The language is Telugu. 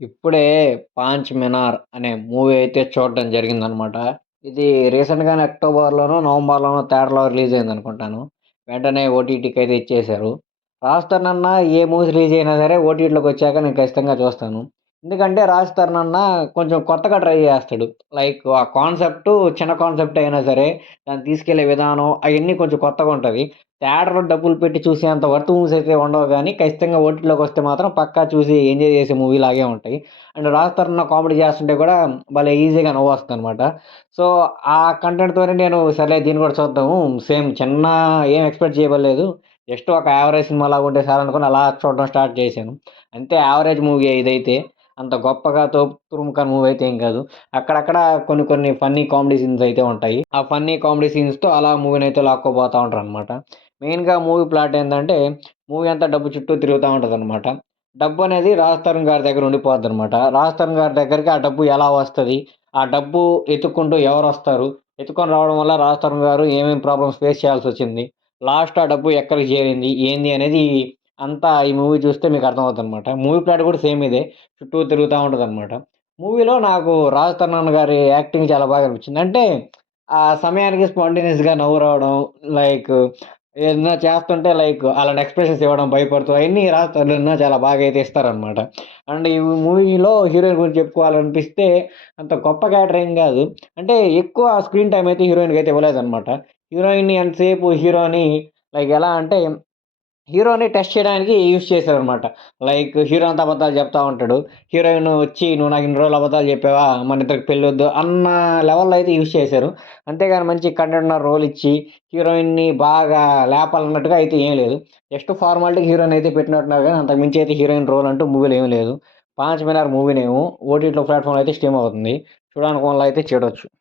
ఇప్పుడే 'పాంచ్ మినార్' అనే మూవీ అయితే చూడడం జరిగిందనమాట. ఇది రీసెంట్‌గానే అక్టోబర్‌లోనో, నవంబర్‌లోనో థియేటర్‌లో రిలీజ్ అయిందనుకుంటాను. వెంటనే ఓటీటీకైతే ఇచ్చేశారు. రాజ్ తరుణ్ అన్న ఏ మూవీస్ రిలీజ్ అయినా సరే ఓటీటీలోకొచ్చాక నేను ఖచ్చితంగా చూస్తాను. ఎందుకంటే రాజ్ తరుణ్ అన్న కొంచెం కొత్తగా ట్రై చేస్తాడు. లైక్ ఆ కాన్సెప్టు చిన్న కాన్సెప్ట్ అయినా సరే, దాన్ని తీసుకెళ్ళే విధానం అయన్నీ కొంచెం కొత్తగుంటది. థియేటర్‌లో డబ్బులు పెట్టి చూసేంత వర్త్ మూవీస్ అయితే ఉండవు గానీ, ఖచ్చితంగా ఓటీటీలోకొస్తే మాత్రం పక్కా చూసి ఎంజాయ్ చేసే మూవీలాగే ఉంటాయి. అండ్ 'రాజ్ తరుణ్' కామెడీ చేస్తుంటే కూడా భలే ఈజీగా నవ్వొస్తదనమాట. సో, ఆ కంటెంట్‌తోనే నేను సర్లే దీన్ని కూడా చూద్దాము. సేమ్ చిన్న ఏం ఎక్స్‌పెక్ట్ చేయబడలేదు. జస్ట్ ఒక యావరేజ్ సినిమాలాగా ఉంటే చాలనుకోని అలా చూడడం స్టార్ట్ చేశాను. అంతే యావరేజ్ మూవీయే ఇదైతే. అంత గొప్పగా తురుముకాని మూవీ అయితే ఏం కాదు. అక్కడక్కడ కొన్ని కొన్ని ఫన్నీ కామెడీ సీన్స్ అయితే ఉంటాయి. ఆ ఫన్నీ కామెడీ సీన్స్‌తో అలా మూవీనైతే లాక్కోపోతా ఉంటారనమాట. మెయిన్‌గా మూవీ ప్లాట్ ఏందంటే, మూవీ అంతా డబ్బు చుట్టూ తిరుగుతా ఉంటదనమాట. డబ్బనేది రాజ్ తరుణ్ గారి దగ్గర ఉండిపోద్దనమాట. రాజ్ తరుణ్ గారి దగ్గరికి ఆ డబ్బు ఎలా వస్తది? ఆ డబ్బు ఎతుక్కుంటూ ఎవరొస్తారు? ఎత్తుకొని రావడం వల్ల రాజ్ తరుణ్ గారు ఏమేం ప్రాబ్లమ్స్ ఫేస్ చేయాల్సొచ్చింది? లాస్ట్ ఆ డబ్బు ఎక్కడికి చేరింది? ఏంది అనేది అంతా ఈ మూవీ చూస్తే మీకు అర్థమవుద్దనమాట. మూవీ ప్లాట్ కూడా సేమ్ ఇదే. చుట్టూ తిరుగుతా ఉంటదనమాట. మూవీలో నాకు రాజ్ తరుణ్ గారి యాక్టింగ్ చాలా బాగా అనిపించింది. అంటే ఆ సమయానికి స్పాంటేనియస్‌గా నవ్వు రావడం, లైక్ ఏదన్నా చేస్తుంటే లైక్ అలాంటి ఎక్స్‌ప్రెషన్స్ ఇవ్వడం భయపడుతూ అయన్నీ రాజ్ తరుణ్ చాలా బాగా అయితే ఇస్తారనమాట. అండ్ ఈ మూవీలో హీరోయిన్ గురించి చెప్పుకోవాలనిపిస్తే అంత గొప్ప క్యారెక్టర్ ఏం గాదు. అంటే ఎక్కువ స్క్రీన్ టైమ్ అయితే హీరోయిన్‌కైతే ఇవ్వలేదనమాట. హీరోయిన్‌ని ఎంతసేపు హీరోని లైక్ ఎలా అంటే హీరోని టెస్ట్ చేయడానికి యూజ్ చేశారనమాట. లైక్ హీరో అంతా అబద్ధాలు చెప్తా ఉంటాడు. హీరోయిన్ వచ్చి "నువ్వు నాకు ఇన్ని రోజులు అబద్ధాలు చెప్పావా? మనిద్దరికి పెళ్ళొద్దు" అన్న లెవెల్‌లో అయితే యూజ్ చేశారు. అంతేగాని మంచి కంటెంట్ ఉన్న రోల్ ఇచ్చి, హీరోయిన్‌ని బాగా లేపాలన్నట్టుగా అయితే ఏం లేదు. జస్ట్ ఫార్మాలిటీకి హీరోయిన్ అయితే పెట్టినట్టున్నారు గానీ, అంతకు మించి అయితే హీరోయిన్ రోల్ అంటూ మూవీలో ఏమి లేదు. 'పాంచ్ మినార్' మూవీనేమో ఓటీటీలో ప్లాట్‌ఫామ్‌లో అయితే స్ట్రీమ్ అవుతుంది. చూడాలనుకున్నోళ్ళయితే చూడొచ్చు.